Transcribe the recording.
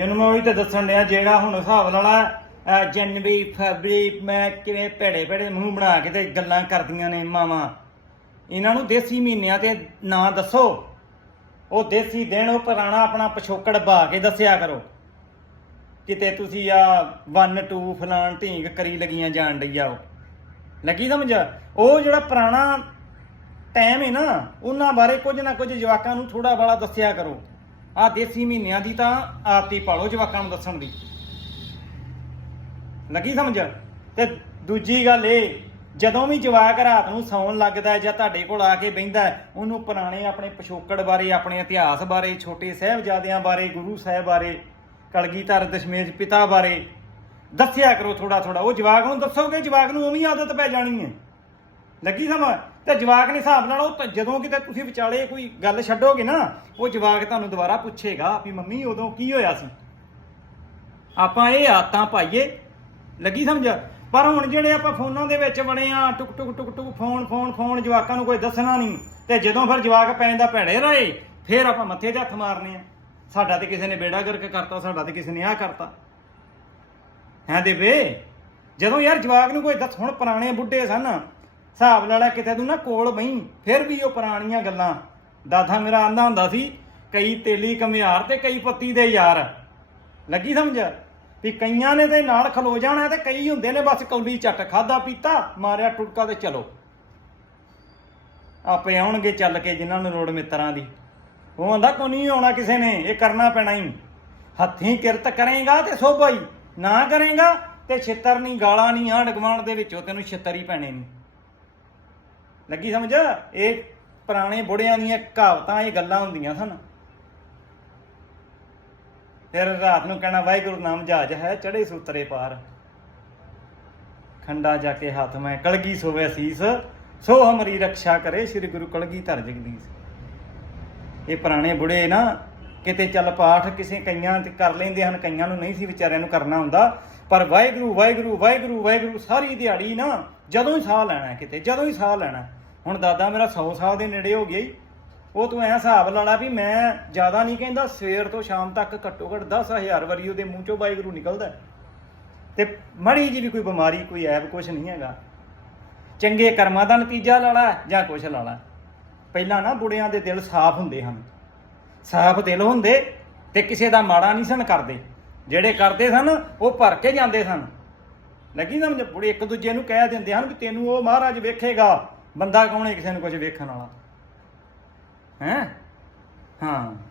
ਤੈਨੂੰ ਮੈਂ ਉਹੀ ਤਾਂ ਦੱਸਣ ਡਿਆ ਜਿਹੜਾ ਹੁਣ ਹਿਸਾਬ ਵਾਲਾ ਜਨਵਰੀ, ਫਰਵਰੀ, ਮੈਂ ਕਿਵੇਂ ਭੇੜੇ ਭੇੜੇ ਮੂੰਹ ਬਣਾ ਕੇ ਤੇ ਗੱਲਾਂ ਕਰਦੀਆਂ ਨੇ ਮਾਵਾਂ। ਇਹਨਾਂ ਨੂੰ ਦੇਸੀ ਮਹੀਨਿਆਂ ਤੇ ਨਾਂ ਦੱਸੋ। ਉਹ ਦੇਸੀ ਦਿਨ, ਉਹ ਪੁਰਾਣਾ ਆਪਣਾ ਪਿਛੋਕੜ ਬਾ ਕੇ ਦੱਸਿਆ ਕਰੋ। ਕਿਤੇ ਤੁਸੀਂ ਆ 1 2 ਫਲਾਣ ਢੀਂਗ ਕਰੀ ਲਗੀਆਂ ਜਾਣ ਡਈ ਆ ਉਹ। ਲੱਗੀ ਸਮਝ? ਉਹ ਜਿਹੜਾ ਪੁਰਾਣਾ ਟਾਈਮ ਹੈ ਨਾ, ਉਹਨਾਂ ਬਾਰੇ ਕੁਝ ਨਾ ਕੁਝ ਜਵਾਕਾਂ ਨੂੰ ਥੋੜਾ ਬਾਲਾ ਦੱਸਿਆ ਕਰੋ। ਆ ਦੇਸੀ ਮਹੀਨਿਆਂ ਦੀ ਤਾਂ ਆਰਤੀ ਪਾਲੋ ਜਵਾਕਾਂ ਨੂੰ ਦੱਸਣ ਦੀ। ਲੱਗੀ ਸਮਝ? ਤੇ ਦੂਜੀ ਗੱਲ ਇਹ, ਜਦੋਂ ਵੀ ਜਵਾਕ ਰਾਤ ਨੂੰ ਸੌਣ ਲੱਗਦਾ ਜਾਂ ਤੁਹਾਡੇ ਕੋਲ ਆ ਕੇ ਬਹਿੰਦਾ ਉਹਨੂੰ ਪੁਰਾਣੇ ਆਪਣੇ ਪਿਛੋਕੜ ਬਾਰੇ, ਆਪਣੇ ਇਤਿਹਾਸ ਬਾਰੇ, ਛੋਟੇ ਸਾਹਿਬਜ਼ਾਦਿਆਂ ਬਾਰੇ, ਗੁਰੂ ਸਾਹਿਬ ਬਾਰੇ, ਕਲਗੀਧਰ, ਦਸ਼ਮੇਸ਼ ਪਿਤਾ ਬਾਰੇ ਦੱਸਿਆ ਕਰੋ ਥੋੜਾ ਥੋੜਾ ਉਹ ਜਵਾਕ ਨੂੰ ਦੱਸੋਗੇ? ਜਵਾਕ ਨੂੰ ਉਵੇਂ ਆਦਤ ਪੈ ਜਾਣੀ ਹੈ। ਲੱਗੀ ਸਮਾਂ? ਤੇ ਜਵਾਕ ਨੇ ਹਿਸਾਬ ਨਾਲ ਉਹ ਤਾਂ ਜਦੋਂ ਕਿਤੇ ਤੁਸੀਂ ਵਿਚਾਲੇ ਕੋਈ ਗੱਲ ਛੱਡੋਗੇ ਨਾ, ਉਹ ਜਵਾਕ ਤੁਹਾਨੂੰ ਦੁਬਾਰਾ ਪੁੱਛੇਗਾ ਵੀ ਮੰਮੀ ਉਦੋਂ ਕੀ ਹੋਇਆ ਸੀ? ਆਪਾਂ ਇਹ ਆਤਾਂ ਪਾਈਏ। ਲੱਗੀ ਸਮਝ? ਪਰ ਹੁਣ ਜਿਹੜੇ ਆਪਾਂ ਫੋਨਾਂ ਦੇ ਵਿੱਚ ਬਣੇ ਆ, ਟੁਕ ਟੁਕ ਟੁਕ ਟੁਕ, ਫੋਨ ਫੋਨ ਫੋਨ, ਜਵਾਕਾਂ ਨੂੰ ਕੋਈ ਦੱਸਣਾ ਨਹੀਂ। ਤੇ ਜਦੋਂ ਫਿਰ ਜਵਾਕ ਪੈਣ ਦਾ ਭੈੜੇ ਰਹੇ ਫਿਰ ਆਪਾਂ ਮੱਥੇ 'ਚ ਹੱਥ ਮਾਰਨੇ ਆ। ਸਾਡਾ ਤੇ ਕਿਸੇ ਨੇ ਬੇੜਾ ਗਰਕ ਕਰਤਾ, ਸਾਡਾ ਤੇ ਕਿਸੇ ਨੇ ਆਹ ਕਰਤਾ। ਹੈ ਦੇਵੇ? ਜਦੋਂ ਯਾਰ ਜਵਾਕ ਨੂੰ ਕੋਈ ਦੱਸ, ਹੁਣ ਪੁਰਾਣੇ ਬੁੱਢੇ ਸਨ ਹਿਸਾਬ ਲਾਲਾ ਕਿਤੇ ਤੂੰ ਨਾ ਕੋਲ ਬਈ ਫਿਰ ਵੀ ਉਹ ਪੁਰਾਣੀਆਂ ਗੱਲਾਂ। ਦਾਦਾ ਮੇਰਾ ਆਂਦਾ ਹੁੰਦਾ ਸੀ, ਕਈ ਤੇਲੀ ਕਮਿਆਰ ਤੇ ਕਈ ਪੱਤੀ ਦੇ ਯਾਰ। ਲੱਗੀ ਸਮਝ? ਵੀ ਕਈਆਂ ਨੇ ਤੇ ਨਾਲ ਖਲੋ ਜਾਣਾ ਤੇ ਕਈ ਹੁੰਦੇ ਨੇ ਬਸ ਕੌਲੀ ਚੱਟ ਖਾਦਾ ਪੀਤਾ, ਮਾਰਿਆ ਟੁਟਕਾ ਤੇ ਚਲੋ। ਆਪੇ ਆਉਣਗੇ ਚੱਲ ਕੇ ਜਿਨ੍ਹਾਂ ਨੂੰ ਰੋੜ ਮਿੱਤਰਾਂ ਦੀ। ਉਹ ਆਂਦਾ ਕੋ ਨਹੀਂ ਆਉਣਾ ਕਿਸੇ ਨੇ, ਇਹ ਕਰਨਾ ਪੈਣਾ ਹੀ ਹੱਥੀਂ ਕਿਰਤ ਕਰੇਗਾ ਤੇ ਸੋਭਾ ਹੀ ਨਾ ਕਰੇਗਾ ਤੇ ਛਿੱਤਰ ਨਹੀਂ ਗਾਲਾਂ ਨਹੀਂ ਆਂਢ ਗੁਆਂਢ ਦੇ ਵਿੱਚੋਂ ਤੈਨੂੰ ਛਿੱਤਰ ਹੀ ਪੈਣੇ ਨਹੀਂ ਲੱਗੀ ਸਮਝ? ਇਹ ਪੁਰਾਣੇ ਬੁੜਿਆਂ ਦੀਆਂ ਕਹਾਵਤਾਂ, ਇਹ ਗੱਲਾਂ ਹੁੰਦੀਆਂ ਸਨ। ਫਿਰ ਰਾਤ ਨੂੰ ਕਹਿਣਾ, ਵਾਹਿਗੁਰੂ ਨਾਮ ਜਹਾਜ ਹੈ ਚੜੇ ਸੂਤਰੇ ਪਾਰ। ਖੰਡਾ ਜਾ ਕੇ ਹੱਥ ਮੈਂ ਕਲਗੀ ਸੋਵੇ ਸੀਸ ਸੋ ਹਮਰੀ ਰੱਖਿਆ ਕਰੇ, ਸ੍ਰੀ ਗੁਰੂ ਕਲਗੀ ਧਰ ਜਗਦੀਸ਼। ਇਹ ਪੁਰਾਣੇ ਬੁੜੇ ਨਾ, ਕਿਤੇ ਚੱਲ ਪਾਠ ਕਿਸੇ ਕਈਆਂ ਤੇ ਕਰ ਲੈਂਦੇ ਹਨ, ਕਈਆਂ ਨੂੰ ਨਹੀਂ ਸੀ ਵਿਚਾਰਿਆਂ ਨੂੰ ਕਰਨਾ ਹੁੰਦਾ। ਪਰ ਵਾਹਿਗੁਰੂ ਵਾਹਿਗੁਰੂ ਵਾਹਿਗੁਰੂ ਵਾਹਿਗੁਰੂ, ਸਾਰੀ ਦਿਹਾੜੀ ਨਾ, ਜਦੋਂ ਹੀ ਸਾਹ ਲੈਣਾ ਕਿਤੇ, ਜਦੋਂ ਹੀ ਸਾਹ ਲੈਣਾ। ਹੁਣ ਦਾਦਾ ਮੇਰਾ 100 ਸਾਲ ਦੇ ਨੇੜੇ ਹੋ ਗਿਆ ਈ ਉਹ ਤੂੰ ਐਂ ਹਿਸਾਬ ਲਾ ਲਾ ਵੀ ਮੈਂ ਜ਼ਿਆਦਾ ਨਹੀਂ ਕਹਿੰਦਾ ਸਵੇਰ ਤੋਂ ਸ਼ਾਮ ਤੱਕ ਘੱਟੋ ਘੱਟ 10000 ਵਾਰੀ ਉਹਦੇ ਮੂੰਹ ਚੋਂ ਵਾਹਿਗੁਰੂ ਨਿਕਲਦਾ ਹੈ। ਤੇ ਮੜੀ ਜੀ ਵੀ ਕੋਈ ਬਿਮਾਰੀ, ਕੋਈ ਐਬ ਕੁਝ ਨਹੀਂ ਹੈਗਾ। ਚੰਗੇ ਕਰਮਾਂ ਦਾ ਨਤੀਜਾ ਲਾਲਾ ਜਾਂ ਕੁਛ ਲਾਲਾ ਪਹਿਲਾਂ ਨਾ ਬੁੜਿਆਂ ਦੇ ਦਿਲ ਸਾਫ਼ ਹੁੰਦੇ ਹਨ। ਸਾਫ਼ ਦਿਲ ਹੁੰਦੇ ਤੇ ਕਿਸੇ ਦਾ ਮਾੜਾ ਨਹੀਂ ਸਨ ਕਰਦੇ। ਜਿਹੜੇ ਕਰਦੇ ਸਨ, ਉਹ ਭਰ ਕੇ ਜਾਂਦੇ ਸਨ। ਲੱਗੀ ਸਮਝ, ਬੁੜੇ ਇੱਕ ਦੂਜੇ ਨੂੰ ਕਹਿ ਦਿੰਦੇ ਹਨ ਵੀ ਤੈਨੂੰ ਉਹ ਮਹਾਰਾਜ ਵੇਖੇਗਾ। ਬੰਦਾ ਕੌਣ ਹੈ ਕਿਸੇ ਨੂੰ ਕੁਝ ਵੇਖਣ ਵਾਲਾ? ਹੈ? ਹਾਂ।